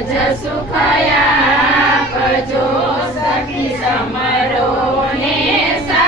વ્રજ સુખયા ભજો સખી સમરો ને સારંગ